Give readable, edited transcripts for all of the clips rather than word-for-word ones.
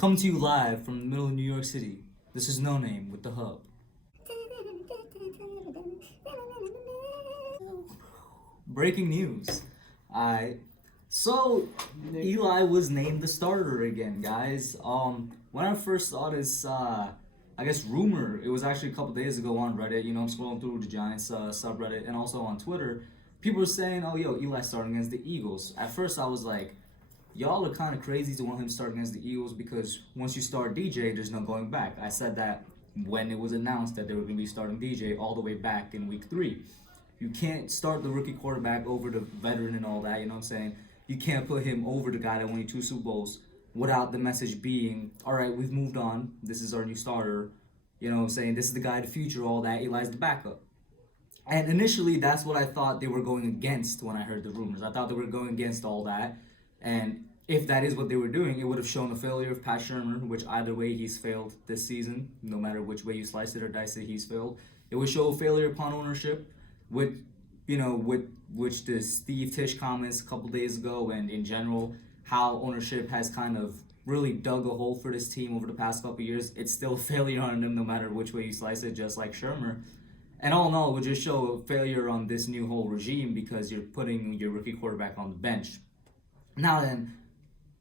Come to you live from the middle of New York City. This is Noname with the Hub. Breaking news. So Eli was named the starter again, guys. When I first saw this, I guess rumor, it was actually a couple days ago on Reddit. I'm scrolling through the Giants subreddit and also on Twitter. People were saying, "Oh, yo, Eli starting against the Eagles." At first, I was like, y'all are kind of crazy to want him to start against the Eagles because once you start DJ, there's no going back. I said that when it was announced that they were going to be starting DJ all the way back in week 3. You can't start the rookie quarterback over the veteran and all that, you know what I'm saying? You can't put him over the guy that won you 2 Super Bowls without the message being, all right, we've moved on. This is our new starter. You know what I'm saying? This is the guy of the future, all that. Eli's the backup. And initially, that's what I thought they were going against when I heard the rumors. I thought they were going against all that. And if that is what they were doing, it would have shown a failure of Pat Shermer, which either way he's failed this season. No matter which way you slice it or dice it, he's failed. It would show a failure upon ownership, with which the Steve Tisch comments a couple days ago, and in general, how ownership has kind of really dug a hole for this team over the past couple years. It's still a failure on them no matter which way you slice it, just like Shermer. And all in all, it would just show a failure on this new whole regime because you're putting your rookie quarterback on the bench. Now then,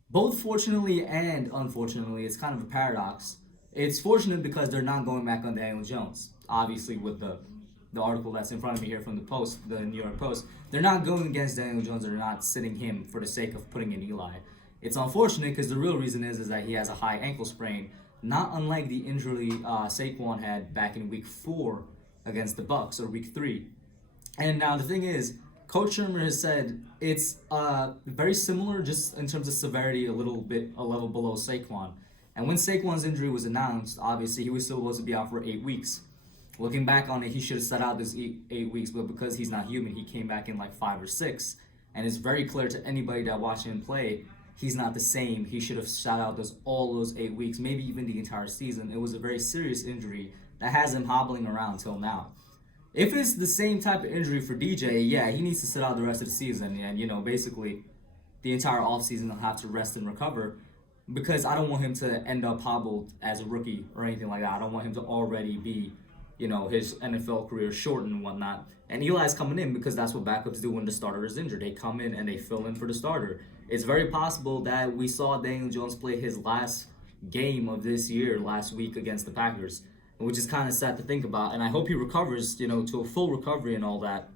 both fortunately and unfortunately, it's kind of a paradox. It's fortunate because they're not going back on Daniel Jones. Obviously, with the article that's in front of me here from the New York Post, they're not going against Daniel Jones. They're not sitting him for the sake of putting in Eli. It's unfortunate because the real reason is that he has a high ankle sprain, not unlike the injury Saquon had back in week 4 against the Bucs, or week 3. And now the thing is, Coach Shermer has said it's very similar, just in terms of severity, a level below Saquon. And when Saquon's injury was announced, obviously he was still supposed to be out for 8 weeks. Looking back on it, he should have set out this 8 weeks, but because he's not human, he came back in like 5 or 6. And it's very clear to anybody that watched him play, he's not the same. He should have sat out all those 8 weeks, maybe even the entire season. It was a very serious injury that has him hobbling around till now. If it's the same type of injury for DJ, yeah, he needs to sit out the rest of the season. And, basically, the entire offseason he'll have to rest and recover, because I don't want him to end up hobbled as a rookie or anything like that. I don't want him to already be, his NFL career shortened and whatnot. And Eli's coming in because that's what backups do when the starter is injured. They come in and they fill in for the starter. It's very possible that we saw Daniel Jones play his last game of this year last week against the Packers, which is kind of sad to think about. And I hope he recovers, to a full recovery and all that.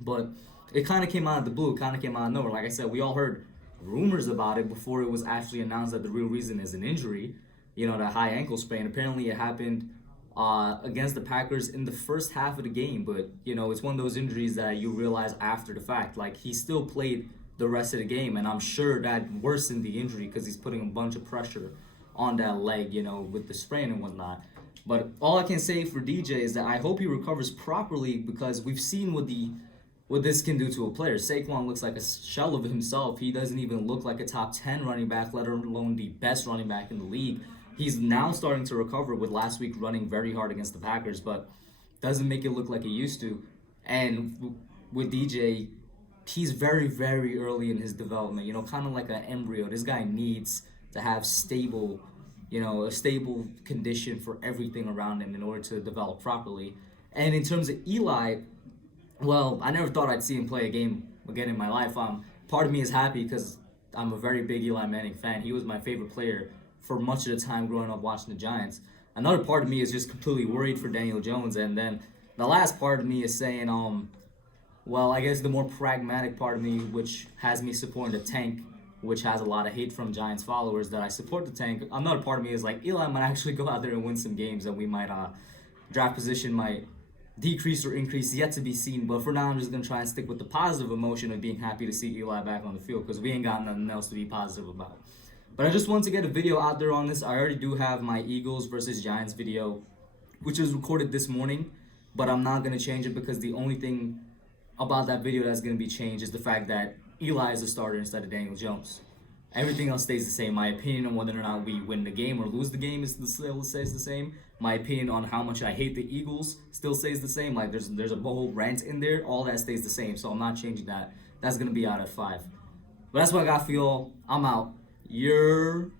But it kind of came out of the blue. It kind of came out of nowhere. Like I said, we all heard rumors about it before it was actually announced that the real reason is an injury, that high ankle sprain. Apparently it happened against the Packers in the first half of the game. But, it's one of those injuries that you realize after the fact. Like, he still played the rest of the game, and I'm sure that worsened the injury because he's putting a bunch of pressure on that leg, with the sprain and whatnot. But all I can say for DJ is that I hope he recovers properly, because we've seen what this can do to a player. Saquon looks like a shell of himself. He doesn't even look like a top 10 running back, let alone the best running back in the league. He's now starting to recover, with last week running very hard against the Packers, but doesn't make it look like he used to. And with DJ, he's very, very early in his development, kind of like an embryo. This guy needs to have a stable condition for everything around him in order to develop properly. And in terms of Eli, well, I never thought I'd see him play a game again in my life. Part of me is happy because I'm a very big Eli Manning fan. He was my favorite player for much of the time growing up watching the Giants. Another part of me is just completely worried for Daniel Jones. And then the last part of me is saying, well, I guess the more pragmatic part of me, which has me supporting the tank, which has a lot of hate from Giants followers that I support the tank. Another part of me is like, Eli might actually go out there and win some games, and we might, draft position might decrease or increase, yet to be seen. But for now, I'm just going to try and stick with the positive emotion of being happy to see Eli back on the field, because we ain't got nothing else to be positive about. But I just wanted to get a video out there on this. I already do have my Eagles versus Giants video, which was recorded this morning, but I'm not going to change it because the only thing about that video that's going to be changed is the fact that Eli is the starter instead of Daniel Jones. Everything else stays the same. My opinion on whether or not we win the game or lose the game still stays the same. My opinion on how much I hate the Eagles still stays the same. Like, there's a whole rant in there. All that stays the same, so I'm not changing that. That's going to be out at 5. But that's what I got for y'all. I'm out. You're...